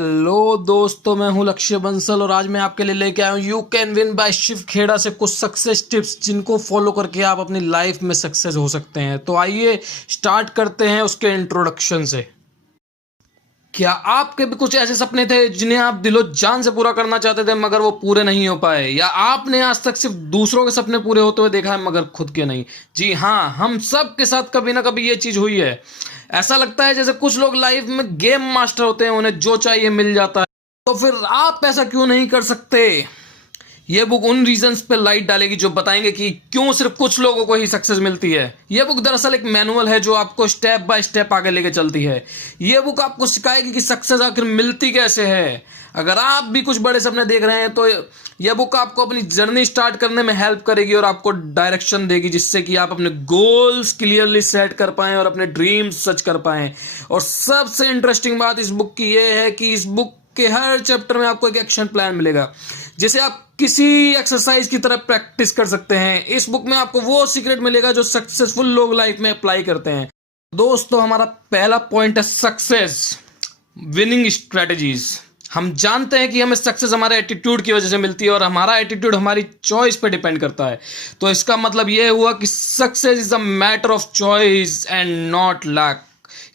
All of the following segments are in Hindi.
हेलो दोस्तों, मैं हूं लक्ष्य बंसल और आज मैं आपके लिए लेके आया हूं you can win by Shiv Khera से कुछ सक्सेस टिप्स जिनको फॉलो करके आप अपनी लाइफ में सक्सेस हो सकते हैं। तो आइए स्टार्ट करते हैं उसके इंट्रोडक्शन से। क्या आपके भी कुछ ऐसे सपने थे जिन्हें आप दिलो जान से पूरा करना चाहते थे मगर वो पूरे नहीं हो पाए, या आपने आज तक सिर्फ दूसरों के सपने पूरे होते हुए देखा है मगर खुद के नहीं? जी हाँ, हम सब के साथ कभी ना कभी ये चीज हुई है। ऐसा लगता है जैसे कुछ लोग लाइफ में गेम मास्टर होते हैं, उन्हें जो चाहिए मिल जाता है। तो फिर आप ऐसा क्यों नहीं कर सकते? ये बुक उन रीजंस पे लाइट डालेगी जो बताएंगे कि क्यों सिर्फ कुछ लोगों को ही सक्सेस मिलती है। ये बुक दरअसल एक मैनुअल है जो आपको स्टेप बाय स्टेप आगे लेके चलती है। ये बुक आपको सिखाएगी कि सक्सेस आखिर मिलती कैसे है। अगर आप भी कुछ बड़े सपने देख रहे हैं तो यह बुक आपको अपनी जर्नी स्टार्ट करने में हेल्प करेगी और आपको डायरेक्शन देगी, जिससे कि आप अपने गोल्स क्लियरली सेट कर पाएं और अपने ड्रीम्स सच कर पाएं। और सबसे इंटरेस्टिंग बात इस बुक की यह है कि इस बुक के हर चैप्टर में आपको एक एक्शन प्लान मिलेगा जिसे आप किसी एक्सरसाइज की तरह प्रैक्टिस कर सकते हैं। इस बुक में आपको वो सीक्रेट मिलेगा जो सक्सेसफुल लोग लाइफ में अप्लाई करते हैं। दोस्तों, हमारा पहला पॉइंट है सक्सेस विनिंग स्ट्रेटजीज। हम जानते हैं कि हमें सक्सेस हमारे एटीट्यूड की वजह से मिलती है और हमारा एटीट्यूड हमारी चॉइस पे डिपेंड करता है। तो इसका मतलब यह हुआ कि success is a matter of choice and not luck.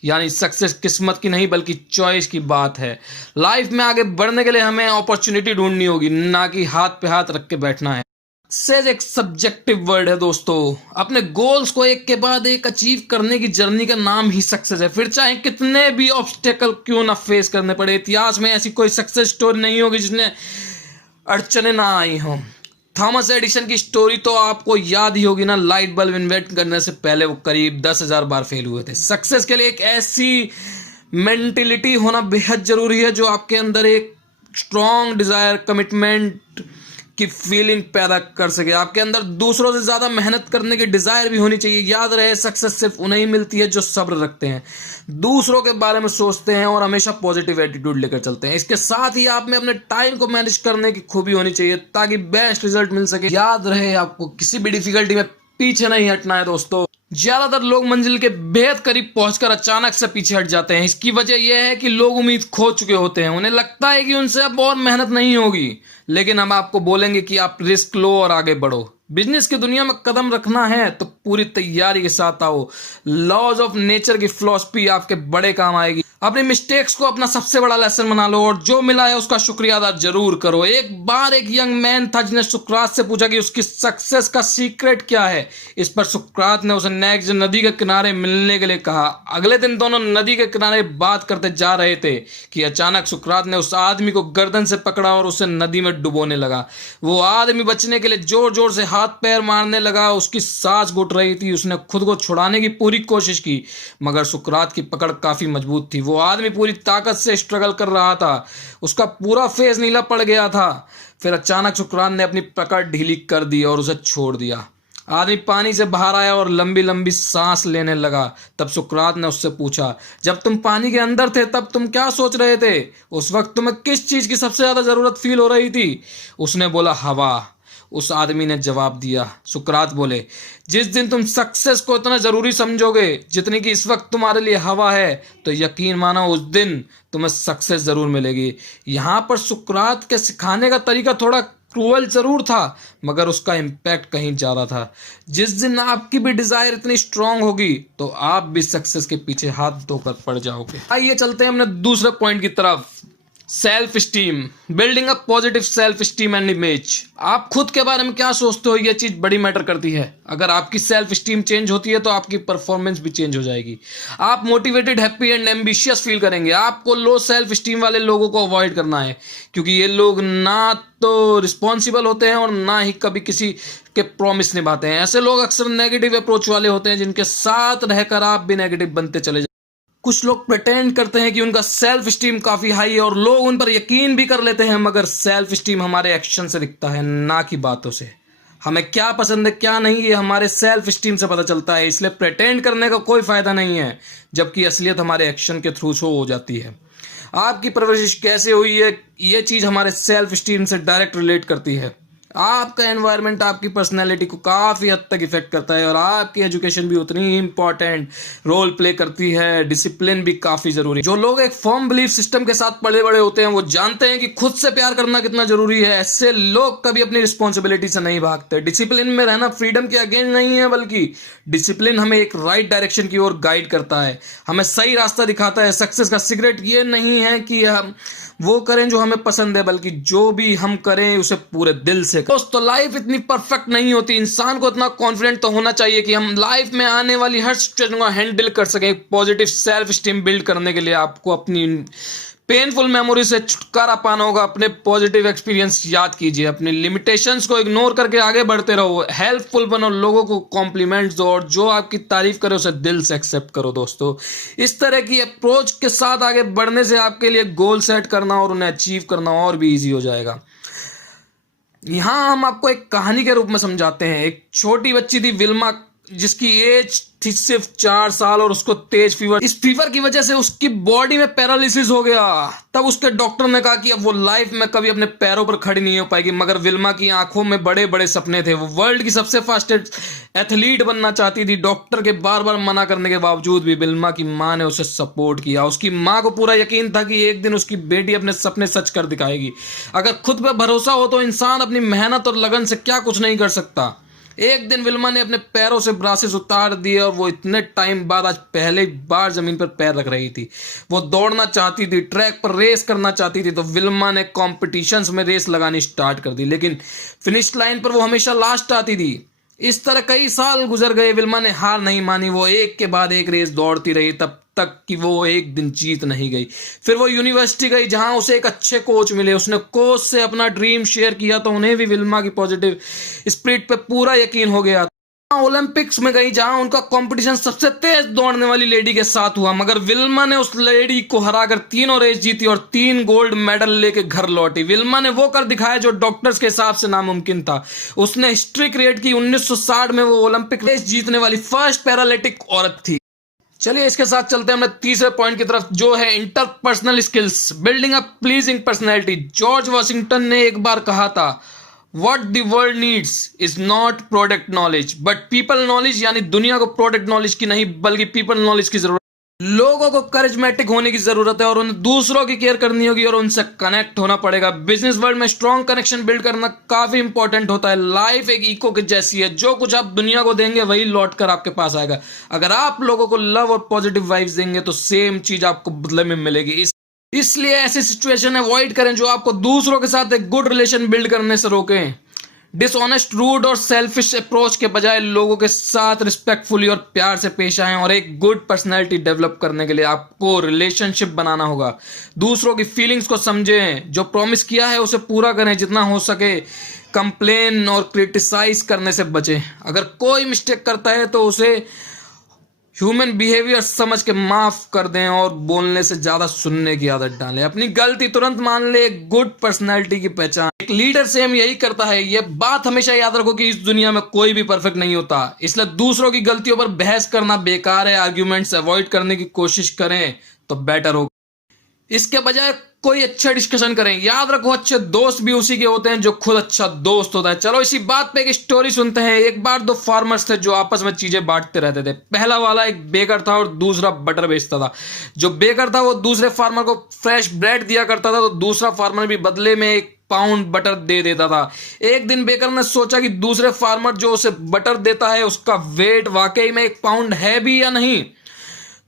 यानी सक्सेस किस्मत की नहीं बल्कि चॉइस की बात है। लाइफ में आगे बढ़ने के लिए हमें अपॉर्चुनिटी ढूंढनी होगी, ना कि हाथ पे हाथ रख के बैठना है। सक्सेस एक सब्जेक्टिव वर्ड है दोस्तों। अपने गोल्स को एक के बाद एक अचीव करने की जर्नी का नाम ही सक्सेस है। फिर चाहे कितने भी ऑब्स्टेकल क्यों ना फेस करने पड़े, इतिहास में ऐसी कोई सक्सेस स्टोरी नहीं होगी जिसने अड़चने ना आई हों। थॉमस एडिसन की स्टोरी तो आपको याद ही होगी ना। लाइट बल्ब इन्वेंट करने से पहले वो करीब 10,000 बार फेल हुए थे। सक्सेस के लिए एक ऐसी मेंटिलिटी होना बेहद जरूरी है जो आपके अंदर एक स्ट्रॉन्ग डिजायर, कमिटमेंट की फीलिंग पैदा कर सके। आपके अंदर दूसरों से ज्यादा मेहनत करने की डिजायर भी होनी चाहिए। याद रहे, सक्सेस सिर्फ उन्हें ही मिलती है जो सब्र रखते हैं, दूसरों के बारे में सोचते हैं और हमेशा पॉजिटिव एटीट्यूड लेकर चलते हैं। इसके साथ ही आप में अपने टाइम को मैनेज करने की खूबी होनी चाहिए ताकि बेस्ट रिजल्ट मिल सके। याद रहे, आपको किसी भी डिफिकल्टी में पीछे नहीं हटना है दोस्तों। ज्यादातर लोग मंजिल के बेहद करीब पहुंचकर अचानक से पीछे हट जाते हैं। इसकी वजह यह है कि लोग उम्मीद खो चुके होते हैं। उन्हें लगता है कि उनसे अब और मेहनत नहीं होगी। लेकिन हम आपको बोलेंगे कि आप रिस्क लो और आगे बढ़ो। बिजनेस की दुनिया में कदम रखना है तो पूरी तैयारी के साथ आओ। लॉज ऑफ नेचर की फिलॉसफी आपके बड़े काम आएगी। अपने मिस्टेक्स को अपना सबसे बड़ा लेसन बना लो और जो मिला है उसका शुक्रिया अदा जरूर करो। एक बार एक यंग मैन था जिसने सुकरात से पूछा कि उसकी सक्सेस का सीक्रेट क्या है। इस पर सुकरात ने उसे नेक्स्ट नदी के किनारे मिलने के लिए कहा। अगले दिन दोनों नदी के किनारे बात करते जा रहे थे कि अचानक सुकरात ने उस आदमी को गर्दन से पकड़ा और उसे नदी में डुबोने लगा। वो आदमी बचने के लिए जोर जोर से हाथ पैर मारने लगा। उसकी सांस घुट रही थी। उसने खुद को छुड़ाने की पूरी कोशिश की मगर सुकरात की पकड़ काफी मजबूत थी। वो आदमी पूरी ताकत से स्ट्रगल कर रहा था। उसका पूरा फेस नीला पड़ गया था। फिर अचानक सुकरात ने अपनी पकड़ ढीली कर दी और उसे छोड़ दिया। आदमी पानी से बाहर आया और लंबी लंबी सांस लेने लगा। तब सुकरात ने उससे पूछा, जब तुम पानी के अंदर थे तब तुम क्या सोच रहे थे? उस वक्त तुम्हें किस चीज की सबसे ज्यादा जरूरत फील हो रही थी? उसने बोला, हवा। उस आदमी ने जवाब दिया। सुकरात बोले, जिस दिन तुम सक्सेस को इतना जरूरी समझोगे जितनी कि इस वक्त तुम्हारे लिए हवा है तो यकीन मानो उस दिन तुम्हें सक्सेस जरूर मिलेगी। यहां पर सुकरात के सिखाने का तरीका थोड़ा क्रूअल जरूर था मगर उसका इम्पैक्ट कहीं ज्यादा था। जिस दिन आपकी भी डिजायर इतनी स्ट्रांग होगी तो आप भी सक्सेस के पीछे हाथ धोकर पड़ जाओगे। आइए चलते हैं अपने दूसरे पॉइंट की तरफ। Self esteem, building a positive self esteem and image. आप खुद के बारे में क्या सोचते हो, यह चीज बड़ी मैटर करती है। अगर आपकी सेल्फ स्टीम चेंज होती है तो आपकी परफॉर्मेंस भी चेंज हो जाएगी। आप motivated, happy and ambitious feel करेंगे। आपको लो सेल्फ स्टीम वाले लोगों को अवॉइड करना है क्योंकि ये लोग ना तो रिस्पॉन्सिबल होते हैं और ना ही कभी किसी के प्रॉमिस निभाते हैं। ऐसे लोग अक्सर नेगेटिव अप्रोच वाले होते हैं जिनके साथ रहकर आप भी नेगेटिव बनते चले। कुछ लोग प्रिटेंड करते हैं कि उनका सेल्फ स्टीम काफी हाई है और लोग उन पर यकीन भी कर लेते हैं मगर सेल्फ स्टीम हमारे एक्शन से दिखता है, ना कि बातों से। हमें क्या पसंद है क्या नहीं ये हमारे सेल्फ स्टीम से पता चलता है। इसलिए प्रिटेंड करने का कोई फायदा नहीं है जबकि असलियत हमारे एक्शन के थ्रू शो हो जाती है। आपकी परवरिश कैसे हुई है ये चीज हमारे सेल्फ स्टीम से डायरेक्ट रिलेट करती है। आपका एनवायरनमेंट आपकी पर्सनैलिटी को काफ़ी हद तक इफेक्ट करता है, और आपकी एजुकेशन भी उतनी ही इंपॉर्टेंट रोल प्ले करती है। डिसिप्लिन भी काफ़ी ज़रूरी है। जो लोग एक फर्म बिलीफ सिस्टम के साथ पले बड़े होते हैं वो जानते हैं कि खुद से प्यार करना कितना ज़रूरी है। ऐसे लोग कभी अपनी रिस्पॉन्सिबिलिटी से नहीं भागते। डिसिप्लिन में रहना फ्रीडम के अगेंस्ट नहीं है, बल्कि डिसिप्लिन हमें एक राइट डायरेक्शन की ओर गाइड करता है, हमें सही रास्ता दिखाता है। सक्सेस का सीक्रेट ये नहीं है कि हम वो करें जो हमें पसंद है, बल्कि जो भी हम करें उसे पूरे दिल से करें। दोस्तों, लाइफ इतनी परफेक्ट नहीं होती। इंसान को इतना कॉन्फिडेंट तो होना चाहिए कि हम लाइफ में आने वाली हर सिचुएशन को हैंडल कर सकें। पॉजिटिव सेल्फ स्टीम बिल्ड करने के लिए आपको अपनी पेनफुल मेमोरी से छुटकारा पाना होगा। अपने पॉजिटिव एक्सपीरियंस याद कीजिए, अपनी लिमिटेशंस को इग्नोर करके आगे बढ़ते रहो, हेल्पफुल बनो, लोगों को कॉम्प्लीमेंट्स दो, और जो आपकी तारीफ करे उसे दिल से एक्सेप्ट करो। दोस्तों, इस तरह की अप्रोच के साथ आगे बढ़ने से आपके लिए गोल सेट करना और उन्हें अचीव करना और भी ईजी हो जाएगा। यहाँ हम आपको एक कहानी के रूप में समझाते हैं। एक छोटी बच्ची थी विल्मा, जिसकी एज थी सिर्फ 4 साल, और उसको तेज फीवर। इस फीवर की वजह से उसकी बॉडी में पैरालिसिस हो गया। तब उसके डॉक्टर ने कहा कि अब वो लाइफ में कभी अपने पैरों पर खड़ी नहीं हो पाएगी। मगर विल्मा की आंखों में बड़े बड़े सपने थे। वो वर्ल्ड की सबसे फास्टेस्ट एथलीट बनना चाहती थी। डॉक्टर के बार बार मना करने के बावजूद भी विल्मा की माँ ने उसे सपोर्ट किया। उसकी माँ को पूरा यकीन था कि एक दिन उसकी बेटी अपने सपने सच कर दिखाएगी। अगर खुद पे भरोसा हो तो इंसान अपनी मेहनत और लगन से क्या कुछ नहीं कर सकता। एक दिन विल्मा ने अपने पैरों से ब्रासेस उतार दिए, और वो इतने टाइम बाद आज पहली बार जमीन पर पैर रख रही थी। वो दौड़ना चाहती थी, ट्रैक पर रेस करना चाहती थी। तो विल्मा ने कॉम्पिटिशन्स में रेस लगानी स्टार्ट कर दी, लेकिन फिनिश लाइन पर वो हमेशा लास्ट आती थी। इस तरह कई साल गुजर गए। विल्मा ने हार नहीं मानी। वो एक के बाद एक रेस दौड़ती रही, तब तक कि वो एक दिन जीत नहीं गई। फिर वो यूनिवर्सिटी गई, जहां उसे एक अच्छे कोच मिले। उसने कोच से अपना ड्रीम शेयर किया, तो उन्हें भी विल्मा की पॉजिटिव स्पिरिट पे पूरा यकीन हो गया। ओलंपिक्स में गई, जहां उनका कंपटीशन सबसे तेज दौड़ने वाली लेडी के साथ हुआ। मगर विल्मा ने उस लेडी को हराकर तीनों रेस जीती और 3 गोल्ड मेडल लेके घर लौटी। विल्मा ने वो कर दिखाया जो डॉक्टर्स के हिसाब से नामुमकिन था। उसने हिस्ट्री क्रिएट की। 1960 में वो ओलंपिक रेस जीतने वाली फर्स्ट पैरालिटिक औरत थी। चलिए इसके साथ चलते हैं अपने तीसरे पॉइंट की तरफ, जो है इंटरपर्सनल स्किल्स, बिल्डिंग अ प्लीजिंग पर्सनैलिटी। जॉर्ज वॉशिंगटन ने एक बार कहा था, what the world needs is not product knowledge but people knowledge. यानी दुनिया को प्रोडक्ट नॉलेज की नहीं, बल्कि पीपल नॉलेज की जरूरत। लोगों को करिज्मेटिक होने की जरूरत है, और उन्हें दूसरों की केयर करनी होगी, और उनसे कनेक्ट होना पड़ेगा। बिजनेस वर्ल्ड में स्ट्रॉन्ग कनेक्शन बिल्ड करना काफी इंपॉर्टेंट होता है। लाइफ एक इको के जैसी है, जो कुछ आप दुनिया को देंगे वही लौट कर आपके पास आएगा। अगर आप लोगों को लव और पॉजिटिव वाइब्स देंगे तो सेम चीज आपको बदले में मिलेगी। इसलिए ऐसी सिचुएशन अवॉइड करें जो आपको दूसरों के साथ एक गुड रिलेशन बिल्ड करने से रोकें। डिसऑनेस्ट, रूड और सेल्फिश अप्रोच के बजाय लोगों के साथ रिस्पेक्टफुली और प्यार से पेश आएं। और एक गुड पर्सनैलिटी डेवलप करने के लिए आपको रिलेशनशिप बनाना होगा। दूसरों की फीलिंग्स को समझें, जो प्रॉमिस किया है उसे पूरा करें। जितना हो सके कंप्लेन और क्रिटिसाइज करने से बचें। अगर कोई मिस्टेक करता है तो उसे ह्यूमन बिहेवियर समझ के माफ कर दें, और बोलने से ज्यादा सुनने की आदत डालें। अपनी गलती तुरंत मान ले, एक गुड पर्सनैलिटी की पहचान। एक लीडर सेम यही करता है। यह बात हमेशा याद रखो कि इस दुनिया में कोई भी परफेक्ट नहीं होता, इसलिए दूसरों की गलतियों पर बहस करना बेकार है। आर्ग्यूमेंट्स अवॉइड करने की कोशिश करें तो बेटर होगा। इसके बजाय कोई अच्छा डिस्कशन करें। याद रखो, अच्छे दोस्त भी उसी के होते हैं जो खुद अच्छा दोस्त होता है। चलो इसी बात पे एक स्टोरी सुनते हैं। एक बार 2 फार्मर्स थे जो आपस में चीजें बांटते रहते थे। पहला वाला एक बेकर था और दूसरा बटर बेचता था। जो बेकर था वो दूसरे फार्मर को फ्रेश ब्रेड दिया करता था, तो दूसरा फार्मर भी बदले में 1 पाउंड बटर दे देता था। एक दिन बेकर ने सोचा कि दूसरे फार्मर जो उसे बटर देता है उसका वेट वाकई में 1 पाउंड है भी या नहीं।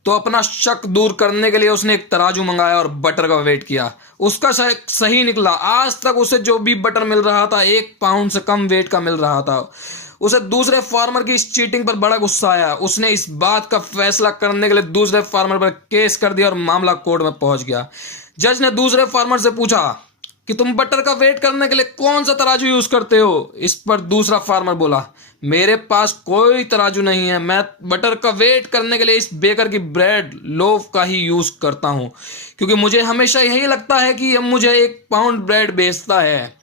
तो अपना शक दूर करने के लिए उसने एक तराजू मंगाया और बटर का वेट किया। उसका सही निकला। आज तक उसे जो भी बटर मिल रहा था 1 पाउंड से कम वेट का मिल रहा था। उसे दूसरे फार्मर की इस चीटिंग पर बड़ा गुस्सा आया। उसने इस बात का फैसला करने के लिए दूसरे फार्मर पर केस कर दिया और मामला कोर्ट में पहुंच गया। जज ने दूसरे फार्मर से पूछा कि तुम बटर का वेट करने के लिए कौन सा तराजू यूज करते हो। इस पर दूसरा फार्मर बोला, मेरे पास कोई तराजू नहीं है, मैं बटर का वेट करने के लिए इस बेकर की ब्रेड लोफ का ही यूज करता हूं, क्योंकि मुझे हमेशा यही लगता है कि यह मुझे 1 पाउंड ब्रेड बेचता है।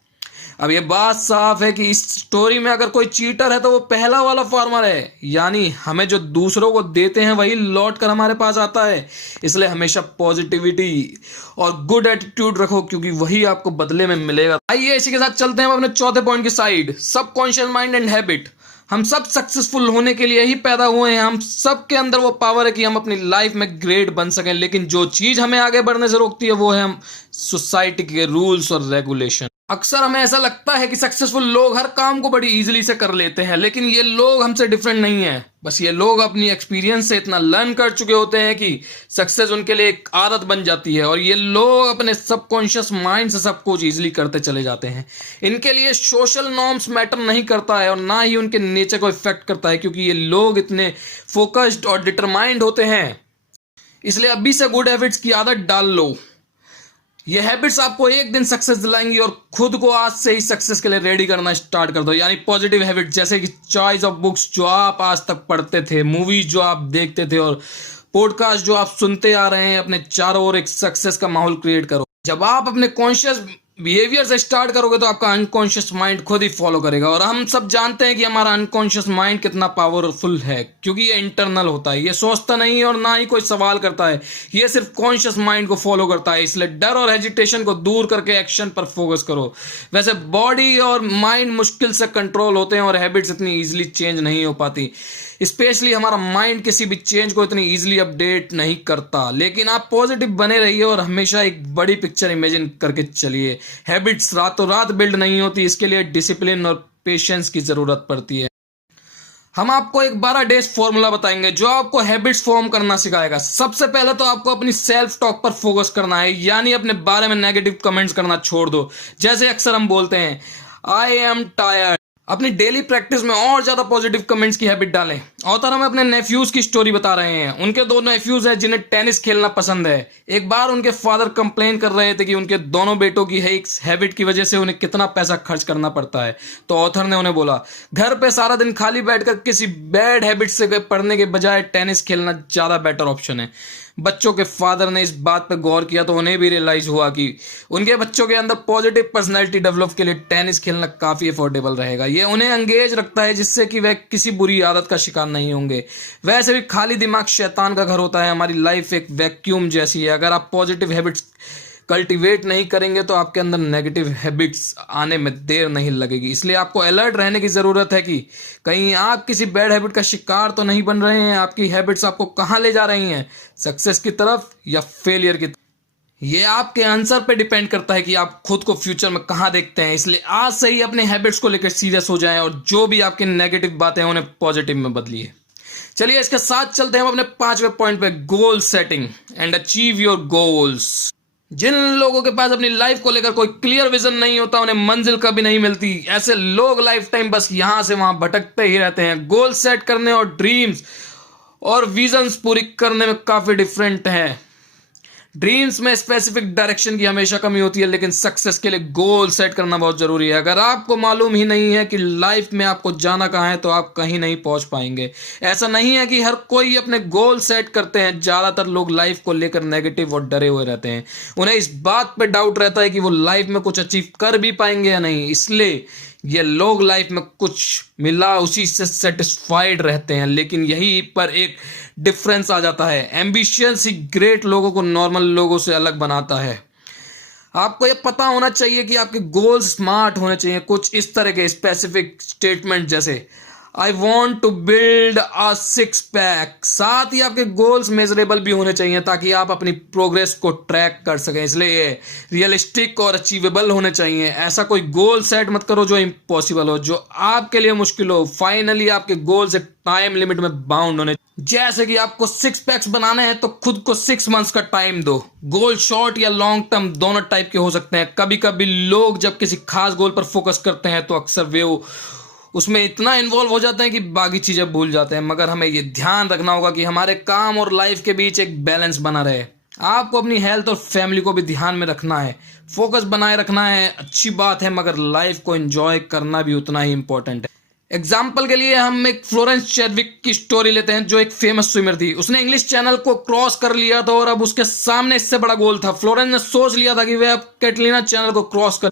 अब ये बात साफ है कि इस स्टोरी में अगर कोई चीटर है तो वो पहला वाला फार्मर है, यानी हमें जो दूसरों को देते हैं वही लौट कर हमारे पास आता है। इसलिए हमेशा पॉजिटिविटी और गुड एटीट्यूड रखो, क्योंकि वही आपको बदले में मिलेगा। आइए इसी के साथ चलते हैं अपने चौथे पॉइंट की side, subconscious mind and habit. हम सब सक्सेसफुल होने के लिए ही पैदा हुए हैं। हम सब के अंदर वो पावर है कि हम अपनी लाइफ में ग्रेट बन सकें, लेकिन जो चीज हमें आगे बढ़ने से रोकती है वो है हम सोसाइटी के रूल्स और रेगुलेशन। अक्सर हमें ऐसा लगता है कि सक्सेसफुल लोग हर काम को बड़ी इजीली से कर लेते हैं, लेकिन ये लोग हमसे डिफरेंट नहीं है। बस ये लोग अपनी एक्सपीरियंस से इतना लर्न कर चुके होते हैं कि सक्सेस उनके लिए एक आदत बन जाती है, और ये लोग अपने सबकॉन्शियस माइंड से सब कुछ इजीली करते चले जाते हैं। इनके लिए सोशल नॉर्म्स मैटर नहीं करता है और ना ही उनके नेचर को इफेक्ट करता है, क्योंकि ये लोग इतने फोकस्ड और डिटरमाइंड होते हैं। इसलिए अभी से गुड हैबिट्स की आदत डाल लो। ये हैबिट्स आपको एक दिन सक्सेस दिलाएंगी, और खुद को आज से ही सक्सेस के लिए रेडी करना स्टार्ट कर दो। यानी पॉजिटिव हैबिट, जैसे कि चॉइस ऑफ बुक्स जो आप आज तक पढ़ते थे, मूवीज जो आप देखते थे, और पॉडकास्ट जो आप सुनते आ रहे हैं। अपने चारों ओर एक सक्सेस का माहौल क्रिएट करो। जब आप अपने कॉन्शियस बिहेवियर से स्टार्ट करोगे तो आपका अनकॉन्शियस माइंड खुद ही फॉलो करेगा। और हम सब जानते हैं कि हमारा अनकॉन्शियस माइंड कितना पावरफुल है, क्योंकि ये इंटरनल होता है। ये सोचता नहीं है और ना ही कोई सवाल करता है, ये सिर्फ कॉन्शियस माइंड को फॉलो करता है। इसलिए डर और हेजिटेशन को दूर करके एक्शन पर फोकस करो। वैसे बॉडी और माइंड मुश्किल से कंट्रोल होते हैं और हैबिट्स इतनी ईजिली चेंज नहीं हो पाती, स्पेशली हमारा माइंड किसी भी चेंज को इतनी इजीली अपडेट नहीं करता। लेकिन आप पॉजिटिव बने रहिए और हमेशा एक बड़ी पिक्चर इमेजिन करके चलिए। हैबिट्स रातों रात बिल्ड नहीं होती, इसके लिए डिसिप्लिन और पेशेंस की जरूरत पड़ती है। हम आपको एक 12 डेज फॉर्मूला बताएंगे जो आपको हैबिट्स फॉर्म करना सिखाएगा। सबसे पहले तो आपको अपनी सेल्फ टॉक पर फोकस करना है, यानी अपने बारे में नेगेटिव कमेंट्स करना छोड़ दो। जैसे अक्सर हम बोलते हैं, आई एम टायर्ड। अपनी डेली प्रैक्टिस में और ज्यादा पॉजिटिव कमेंट्स की हैबिट डालें। ऑथर हमें अपने नेफ्यूज की स्टोरी बता रहे हैं। उनके दो नेफ्यूज हैं जिन्हें टेनिस खेलना पसंद है। एक बार उनके फादर कंप्लेन कर रहे थे कि उनके दोनों बेटों की है इस हैबिट की वजह से उन्हें कितना पैसा खर्च करना पड़ता है। तो ऑथर ने उन्हें बोला, घर पे सारा दिन खाली बैठकर किसी बैड हैबिट से पढ़ने के बजाय टेनिस खेलना ज्यादा बेटर ऑप्शन है। बच्चों के फादर ने इस बात पर गौर किया तो उन्हें भी रियलाइज हुआ कि उनके बच्चों के अंदर पॉजिटिव पर्सनैलिटी डेवलप के लिए टेनिस खेलना काफी अफोर्डेबल रहेगा। ये उन्हें एंगेज रखता है, जिससे कि वह किसी बुरी आदत का शिकार नहीं होंगे। वैसे भी खाली दिमाग शैतान का घर होता है। हमारी लाइफ एक वैक्यूम जैसी है। अगर आप पॉजिटिव हैबिट्स कल्टीवेट नहीं करेंगे तो आपके अंदर नेगेटिव हैबिट्स आने में देर नहीं लगेगी। इसलिए आपको अलर्ट रहने की जरूरत है कि कहीं आप किसी बैड हैबिट का शिकार तो नहीं बन रहे हैं। आपकी हैबिट्स आपको कहां ले जा रही हैं, सक्सेस की तरफ या फेलियर की तरफ? ये आपके आंसर पे डिपेंड करता है कि आप खुद को फ्यूचर में कहां देखते हैं। इसलिए आज से ही अपने हैबिट्स को लेकर सीरियस हो जाएं और जो भी आपकी नेगेटिव बातें हैं उन्हें पॉजिटिव में बदलिए। चलिए इसके साथ चलते हैं हम अपने 5वें पॉइंट पे, goal setting and achieve your goals. जिन लोगों के पास अपनी लाइफ को लेकर कोई क्लियर विजन नहीं होता, उन्हें मंजिल कभी नहीं मिलती। ऐसे लोग लाइफ टाइम बस यहां से वहां भटकते ही रहते हैं। गोल सेट करने और ड्रीम्स और विजन्स पूरी करने में काफी डिफरेंट है। ड्रीम्स में स्पेसिफिक डायरेक्शन की हमेशा कमी होती है, लेकिन सक्सेस के लिए गोल सेट करना बहुत जरूरी है। अगर आपको मालूम ही नहीं है कि लाइफ में आपको जाना कहाँ है तो आप कहीं नहीं पहुंच पाएंगे। ऐसा नहीं है कि हर कोई अपने गोल सेट करते हैं। ज्यादातर लोग लाइफ को लेकर नेगेटिव और डरे हुए रहते हैं। उन्हें इस बात पे डाउट रहता है कि वो लाइफ में कुछ अचीव कर भी पाएंगे या नहीं। इसलिए ये लोग लाइफ में कुछ मिला उसी से सेटिस्फाइड रहते हैं। लेकिन यही पर एक डिफरेंस आ जाता है। एम्बिशियस ही ग्रेट लोगों को नॉर्मल लोगों से अलग बनाता है। आपको ये पता होना चाहिए कि आपके गोल्स स्मार्ट होने चाहिए। कुछ इस तरह के स्पेसिफिक स्टेटमेंट जैसे I want to build a 6 pack. साथ ही आपके गोल्स मेजरेबल भी होने चाहिए ताकि आप अपनी प्रोग्रेस को ट्रैक कर सकें। इसलिए रियलिस्टिक और अचीवेबल होने चाहिए। ऐसा कोई गोल सेट मत करो जो इम्पॉसिबल हो, जो आपके लिए मुश्किल हो। फाइनली आपके गोल्स एक टाइम लिमिट में बाउंड होने, जैसे कि आपको 6 पैक्स बनाने हैं तो खुद को 6 मंथ्स का टाइम दो। गोल शॉर्ट या लॉन्ग टर्म दोनों टाइप के हो सकते हैं। कभी कभी लोग जब किसी खास गोल पर फोकस करते हैं तो अक्सर वे उसमें इतना इन्वॉल्व हो जाते हैं कि बाकी चीजें भूल जाते हैं। मगर हमें ये ध्यान रखना होगा कि हमारे काम और लाइफ के बीच एक बैलेंस बना रहे। आपको अपनी हेल्थ और फैमिली को भी ध्यान में रखना है। फोकस बनाए रखना है, अच्छी बात है, मगर लाइफ को एंजॉय करना भी उतना ही इंपॉर्टेंट है। एग्जाम्पल के लिए हम एक फ्लोरेंस चैडविक की स्टोरी लेते हैं, जो एक फेमस स्विमर थी। उसने इंग्लिश चैनल को क्रॉस कर लिया था और अब उसके सामने इससे बड़ा गोल था। फ्लोरेंस ने सोच लिया था कि वह अब कैटलीना चैनल को क्रॉस कर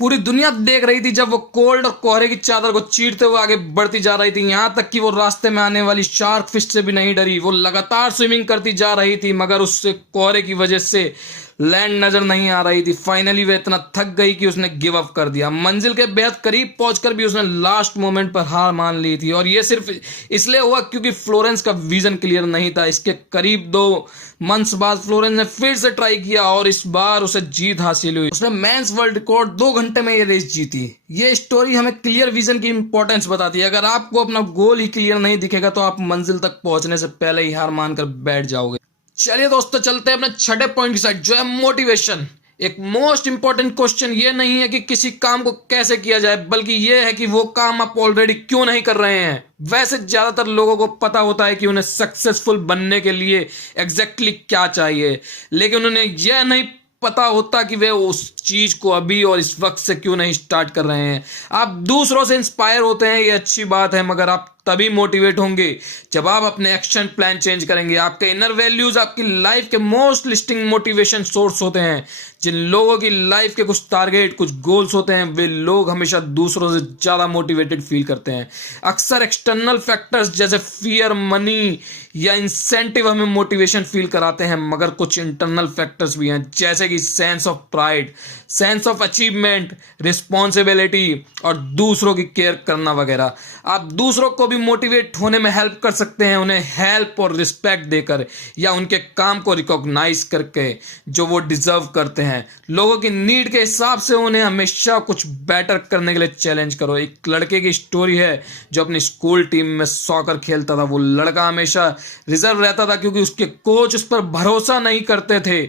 पूरी दुनिया देख रही थी जब वो कोल्ड और कोहरे की चादर को चीरते हुए आगे बढ़ती जा रही थी। यहाँ तक कि वो रास्ते में आने वाली शार्क फिश से भी नहीं डरी। वो लगातार स्विमिंग करती जा रही थी मगर उससे कोहरे की वजह से लैंड नजर नहीं आ रही थी। फाइनली वह इतना थक गई कि उसने गिव अप कर दिया। मंजिल के बेहद करीब पहुंचकर भी उसने लास्ट मोमेंट पर हार मान ली थी और ये सिर्फ इसलिए हुआ क्योंकि फ्लोरेंस का विजन क्लियर नहीं था। इसके करीब 2 मंथ्स बाद फ्लोरेंस ने फिर से ट्राई किया और इस बार उसे जीत हासिल हुई। उसने मेंस वर्ल्ड रिकॉर्ड 2 घंटे में ये रेस जीती। ये स्टोरी हमें क्लियर विजन की इंपॉर्टेंस बताती है। अगर आपको अपना गोल ही क्लियर नहीं दिखेगा तो आप मंजिल तक पहुंचने से पहले ही हार मानकर बैठ जाओगे। चलिए दोस्तों, चलते हैं अपने छठे पॉइंट की साइड, जो है मोटिवेशन। एक मोस्ट इंपॉर्टेंट क्वेश्चन ये नहीं है कि किसी काम को कैसे किया जाए, बल्कि ये है कि वो काम आप ऑलरेडी क्यों नहीं कर रहे हैं। वैसे ज्यादातर लोगों को पता होता है कि उन्हें सक्सेसफुल बनने के लिए एग्जैक्टली क्या चाहिए, लेकिन उन्हें यह नहीं पता होता कि वे उस चीज को अभी और इस वक्त से क्यों नहीं स्टार्ट कर रहे हैं। आप दूसरों से इंस्पायर होते हैं, ये अच्छी बात है, मगर आप तभी मोटिवेट होंगे जब आप अपने एक्शन प्लान चेंज करेंगे। आपके इनर वैल्यूज आपकी लाइफ के मोस्ट लिस्टिंग मोटिवेशन सोर्स होते हैं। जिन लोगों की लाइफ के कुछ टारगेट, कुछ गोल्स होते हैं, वे लोग हमेशा दूसरों से ज्यादा मोटिवेटेड फील करते हैं। अक्सर एक्सटर्नल फैक्टर्स जैसे फियर, मनी या इंसेंटिव हमें मोटिवेशन फील कराते हैं, मगर कुछ इंटरनल फैक्टर्स भी हैं जैसे कि sense of pride, sense of achievement, responsibility और दूसरों की केयर करना वगैरह। आप दूसरों को भी मोटिवेट होने में हेल्प कर सकते हैं, उन्हें हेल्प और रिस्पेक्ट देकर या उनके काम को रिकॉग्नाइज करके जो वो डिजर्व करते हैं। लोगों की नीड के हिसाब से उन्हें हमेशा कुछ बेटर करने के लिए चैलेंज करो। एक लड़के की स्टोरी है जो अपनी स्कूल टीम में सॉकर खेलता था। वो लड़का हमेशा रिजर्व रहता था क्योंकि उसके कोच उस पर भरोसा नहीं करते थे।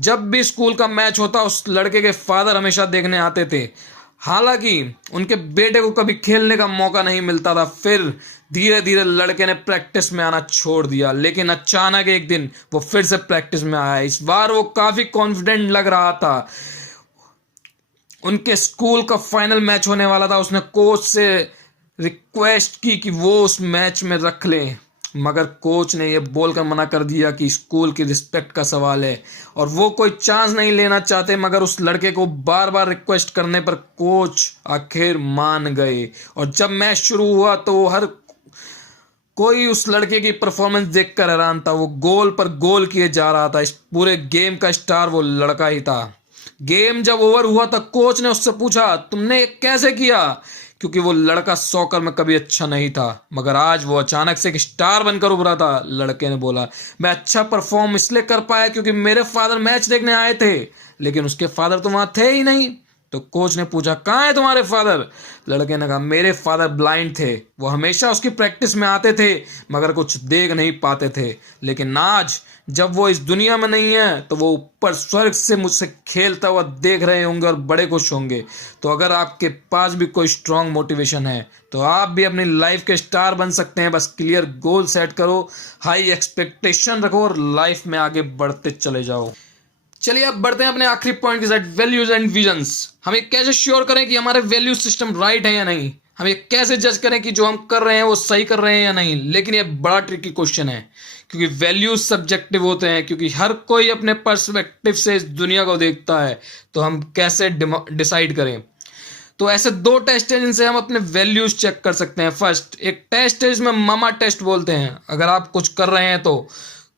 जब भी स्कूल का मैच होता उस लड़के के फादर हमेशा देखने आते थे, हालांकि उनके बेटे को कभी खेलने का मौका नहीं मिलता था। फिर धीरे धीरे लड़के ने प्रैक्टिस में आना छोड़ दिया, लेकिन अचानक एक दिन वो फिर से प्रैक्टिस में आया। इस बार वो काफी कॉन्फिडेंट लग रहा था। उनके स्कूल का फाइनल मैच होने वाला था। उसने कोच से रिक्वेस्ट की कि वो उस मैच में रख लें, मगर कोच ने यह बोलकर मना कर दिया कि स्कूल की रिस्पेक्ट का सवाल है और वो कोई चांस नहीं लेना चाहते। मगर उस लड़के को बार बार रिक्वेस्ट करने पर कोच आखिर मान गए और जब मैच शुरू हुआ तो हर कोई उस लड़के की परफॉर्मेंस देखकर हैरान था। वो गोल पर गोल किए जा रहा था। इस पूरे गेम का स्टार वो लड़का ही था। गेम जब ओवर हुआ तो कोच ने उससे पूछा, तुमने कैसे किया? क्योंकि वो लड़का सॉकर में कभी अच्छा नहीं था, मगर आज वो अचानक से एक स्टार बनकर उभरा था। लड़के ने बोला, मैं अच्छा परफॉर्म इसलिए कर पाया क्योंकि मेरे फादर मैच देखने आए थे, लेकिन उसके फादर तो वहां थे ही नहीं। तो कोच ने पूछा, कहाँ है तुम्हारे फादर? लड़के ने कहा, मेरे फादर ब्लाइंड थे, वो हमेशा उसकी प्रैक्टिस में आते थे मगर कुछ देख नहीं पाते थे, लेकिन आज जब वो इस दुनिया में नहीं है तो वो ऊपर स्वर्ग से मुझसे खेलता हुआ देख रहे होंगे और बड़े खुश होंगे। तो अगर आपके पास भी कोई स्ट्रांग मोटिवेशन है तो आप भी अपनी लाइफ के स्टार बन सकते हैं। बस क्लियर गोल सेट करो, हाई एक्सपेक्टेशन रखो और लाइफ में आगे बढ़ते चले जाओ। चलिए अब बढ़ते हैं अपने आखिरी पॉइंट के साथ, वैल्यूज एंड विजन्स। हम ये कैसे श्योर करें कि हमारे वैल्यू सिस्टम राइट है या नहीं? हम ये कैसे जज करें कि जो हम कर रहे हैं वो सही कर रहे हैं या नहीं? लेकिन ये बड़ा ट्रिकी क्वेश्चन है क्योंकि वैल्यूज सब्जेक्टिव होते हैं, क्योंकि हर कोई अपने पर्सपेक्टिव से इस दुनिया को देखता है। तो हम कैसे डिसाइड करें? तो ऐसे 2 टेस्ट है जिनसे हम अपने वैल्यूज चेक कर सकते हैं। फर्स्ट एक टेस्ट है जिसमें मामा टेस्ट बोलते हैं। अगर आप कुछ कर रहे हैं तो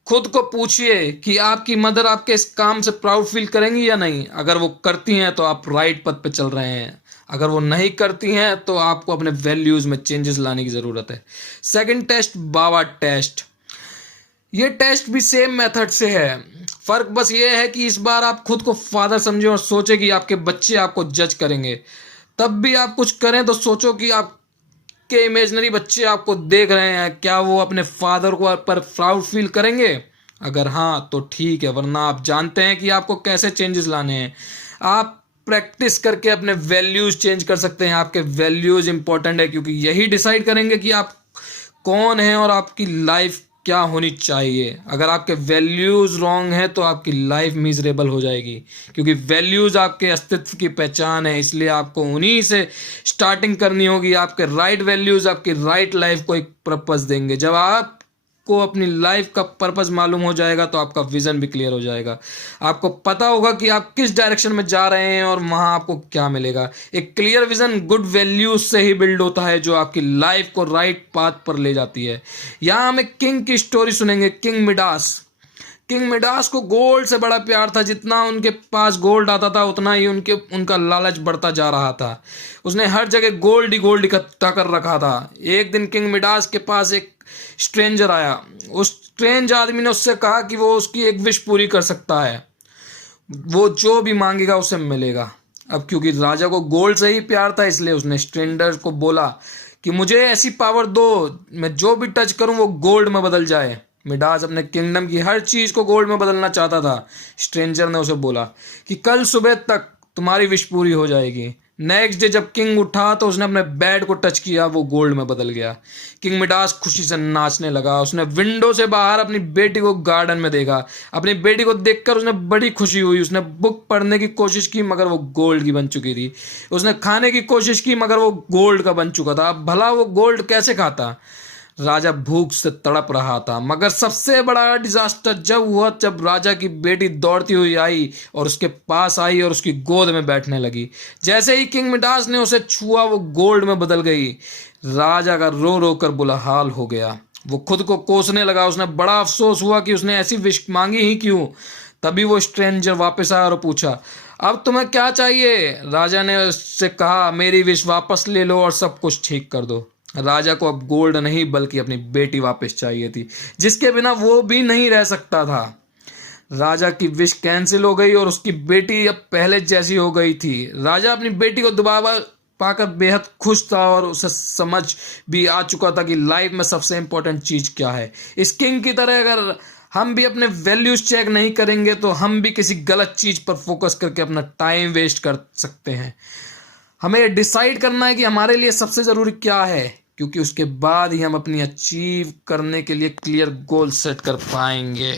खुद को पूछिए कि आपकी मदर आपके इस काम से प्राउड फील करेंगी या नहीं। अगर वो करती हैं तो आप राइट पथ पे चल रहे हैं, अगर वो नहीं करती हैं तो आपको अपने वैल्यूज में चेंजेस लाने की जरूरत है। सेकंड टेस्ट, बाबा टेस्ट। ये टेस्ट भी सेम मेथड से है, फर्क बस ये है कि इस बार आप खुद को फादर समझे और सोचे कि आपके बच्चे आपको जज करेंगे। तब भी आप कुछ करें तो सोचो कि आपके इमेजिनरी बच्चे आपको देख रहे हैं, क्या वो अपने फादर को पर प्राउड फील करेंगे? अगर हाँ तो ठीक है, वरना आप जानते हैं कि आपको कैसे चेंजेस लाने हैं। आप प्रैक्टिस करके अपने वैल्यूज चेंज कर सकते हैं। आपके वैल्यूज इंपॉर्टेंट है क्योंकि यही डिसाइड करेंगे कि आप कौन हैं और आपकी लाइफ क्या होनी चाहिए। अगर आपके वैल्यूज रॉन्ग हैं तो आपकी लाइफ मिजरेबल हो जाएगी, क्योंकि वैल्यूज आपके अस्तित्व की पहचान है। इसलिए आपको उन्हीं से स्टार्टिंग करनी होगी। आपके राइट वैल्यूज आपकी राइट लाइफ को एक पर्पस देंगे। जब आप आपको अपनी लाइफ का पर्पस मालूम हो जाएगा तो आपका विजन भी क्लियर हो जाएगा। आपको पता होगा कि आप किस डायरेक्शन में जा रहे हैं और वहां आपको क्या मिलेगा। एक क्लियर विजन गुड वैल्यूज से ही बिल्ड होता है जो आपकी लाइफ को राइट पाथ पर ले जाती है। यहाँ हम एक किंग की स्टोरी सुनेंगे, किंग मिडास। किंग मिडास को गोल्ड से बड़ा प्यार था। जितना उनके पास गोल्ड आता था उतना ही उनका लालच बढ़ता जा रहा था। उसने हर जगह गोल्ड ही गोल्ड इकट्ठा कर रखा था। एक दिन किंग मिडास के पास एक स्ट्रेंजर आया। उस स्ट्रेंज आदमी ने उससे कहा कि वो उसकी एक विश पूरी कर सकता है, वो जो भी मांगेगा उसे मिलेगा। अब क्योंकि राजा को गोल्ड से ही प्यार था इसलिए उसने स्ट्रेंजर को बोला कि मुझे ऐसी पावर दो, मैं जो भी टच करूं वो गोल्ड में बदल जाए। मिडास अपने किंगडम की हर चीज को गोल्ड में बदलना चाहता था। स्ट्रेंजर ने उसे बोला कि कल सुबह तक तुम्हारी विश पूरी हो जाएगी। नेक्स्ट डे जब किंग उठा तो उसने अपने बेड को टच किया, वो गोल्ड में बदल गया। किंग मिडास खुशी से नाचने लगा। उसने विंडो से बाहर अपनी बेटी को गार्डन में देखा। अपनी बेटी को देखकर उसने बड़ी खुशी हुई। उसने बुक पढ़ने की कोशिश की मगर वो गोल्ड की बन चुकी थी। उसने खाने की कोशिश की मगर वो गोल्ड का बन चुका था। अब भला वो गोल्ड कैसे खाता। राजा भूख से तड़प रहा था। मगर सबसे बड़ा डिजास्टर जब हुआ जब राजा की बेटी दौड़ती हुई आई और उसके पास आई और उसकी गोद में बैठने लगी। जैसे ही किंग मिडास ने उसे छुआ वो गोल्ड में बदल गई। राजा का रो रो कर बुरा हाल हो गया। वो खुद को कोसने लगा। उसने बड़ा अफसोस हुआ कि उसने ऐसी विश मांगी ही क्यों। तभी वो स्ट्रेंजर वापस आया और पूछा, अब तुम्हें क्या चाहिए। राजा ने उससे कहा, मेरी विश वापस ले लो और सब कुछ ठीक कर दो। राजा को अब गोल्ड नहीं बल्कि अपनी बेटी वापस चाहिए थी, जिसके बिना वो भी नहीं रह सकता था। राजा की विश कैंसिल हो गई और उसकी बेटी अब पहले जैसी हो गई थी। राजा अपनी बेटी को दोबारा पाकर बेहद खुश था और उसे समझ भी आ चुका था कि लाइफ में सबसे इंपॉर्टेंट चीज क्या है। इस किंग की तरह अगर हम भी अपने वैल्यूज चेक नहीं करेंगे तो हम भी किसी गलत चीज पर फोकस करके अपना टाइम वेस्ट कर सकते हैं। हमें डिसाइड करना है कि हमारे लिए सबसे जरूरी क्या है, क्योंकि उसके बाद ही हम अपनी अचीव करने के लिए क्लियर गोल सेट कर पाएंगे।